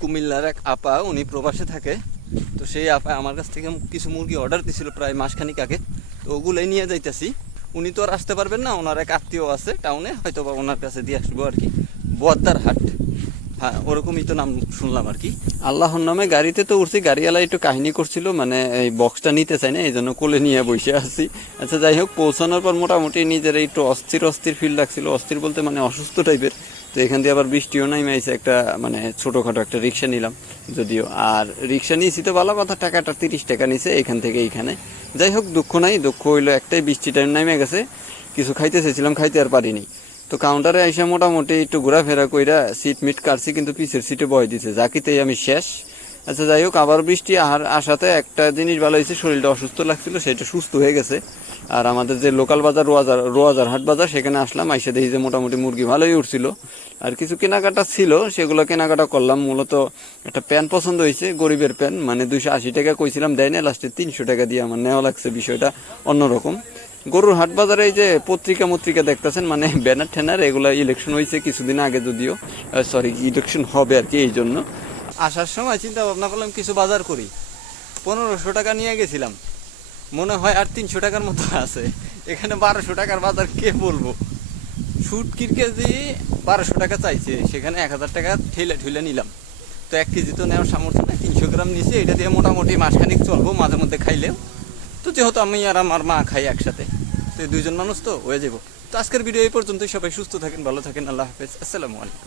কুমিল্লার এক আপা, উনি প্রবাসে থাকে। তো সেই আপা আমার কাছ থেকে কিছু মুরগি অর্ডার দিছিল প্রায় মাসখানিক আগে। তো ওগুলোই নিয়ে যাইতেছি। উনি তো আর আসতে পারবেন না, ওনার এক আত্মীয় আছে টাউনে, হয়তো বা ওনার কাছে দিয়ে আসবো আর কি। বোয়াদ্দার হাট, হ্যাঁ ওরকমই তো নাম শুনলাম আর কি। আল্লাহর নামে গাড়িতে তো উঠছি, গাড়িওয়ালা একটু কাহিনী করছিল, মানে এই বক্সটা নিতে চাই না, এই জন্য কোলে নিয়ে বসে আছি। আচ্ছা যাই হোক, পৌঁছানোর পর মোটামুটি নিজের একটু অস্থির অস্থির ফিল লাগছিল। অস্থির বলতে মানে অসুস্থ টাইপের। তো এখান দিয়ে আবার বৃষ্টিও নাই মাইছে, একটা মানে ছোটোখাটো একটা রিক্সা নিলাম যদিও। আর রিক্সা নিয়েছি তো ভালো কথা, টাকাটা 30 টাকা নিছে এখান থেকে এইখানে। যাই হোক, দুঃখ নাই, দুঃখ হইলো একটাই, বৃষ্টিটা নেমে গেছে। কিছু খাইতে চেয়েছিলাম, খাইতে আর পারিনি। তো কাউন্টারে এসে মোটামুটি একটু ঘোরাফেরা কইরা সিট মিট কাটছি, কিন্তু পিছের সিটে বয় দিছে, জাকিতেই আমি শেষ। আচ্ছা যাই হোক, আবার বৃষ্টি আসাতে একটা জিনিস ভালো হয়েছে, শরীরটা অসুস্থ লাগছিল, সেটা সুস্থ হয়ে গেছে। আর আমাদের যে লোকাল বাজার রোয়াজার হাট বাজার, সেখানে আসলাম, আইসা দেখি যে মোটামুটি মুরগি ভালোই উঠছিল। আর কিছু কেনাকাটা ছিল, সেগুলো কেনাকাটা করলাম। মূলত একটা প্যান পছন্দ হয়েছে, গরিবের প্যান, মানে 280 টাকা কইছিলাম, দেয় না, লাস্টে 300 টাকা দিয়ে আমার নেওয়া লাগছে। বিষয়টা অন্যরকম। গরুর হাট বাজারে এই যে পত্রিকা দেখতেছেন, মানে ব্যানার ট্যানার এগুলা, ইলেকশন হয়েছে কিছুদিন আগে, যদিও সরি ইলেকশন হবে আর কি। এই জন্য আসার সময় চিন্তা ভাবনা করলাম কিছু বাজার করি। 1500 টাকা নিয়ে গেছিলাম, মনে হয় আর 300 টাকার মতো আছে। এখানে 1200 টাকার বাজার কে বলবো। শুটকির কেজি 1200 টাকা চাইছে, সেখানে 1000 টাকা ঠেলে নিলাম। তো 1 কেজি তো নেওয়ার সামর্থ্য নেই, 300 গ্রাম নিচে, এটা দিয়ে মোটামুটি মাসখানিক চলবো, মাঝে মধ্যে খাইলেও। তো যেহেতু আমি আর আমার মা খাই একসাথে, তো 2জন মানুষ তো হয়ে যাবো। তো আজকের ভিডিও এই পর্যন্তই। সবাই সুস্থ থাকেন, ভালো থাকেন, আল্লাহ হাফেজ, আসসালামু আলাইকুম।